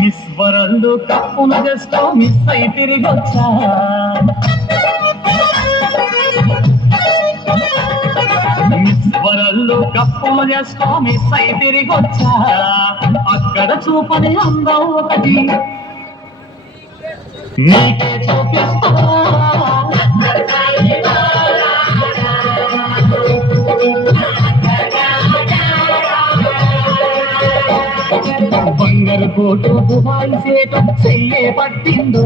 Miss world కప్పును just miss అయి తిరిగొచ్చా. Miss world కప్పును just miss అయి తిరిగొచ్చా. అక్కడ చూపని అందం ఒకటి నీకే చూపిస్తా. బంగారు కోటు దుబాయి సేట చెయ్యే పట్టిందో.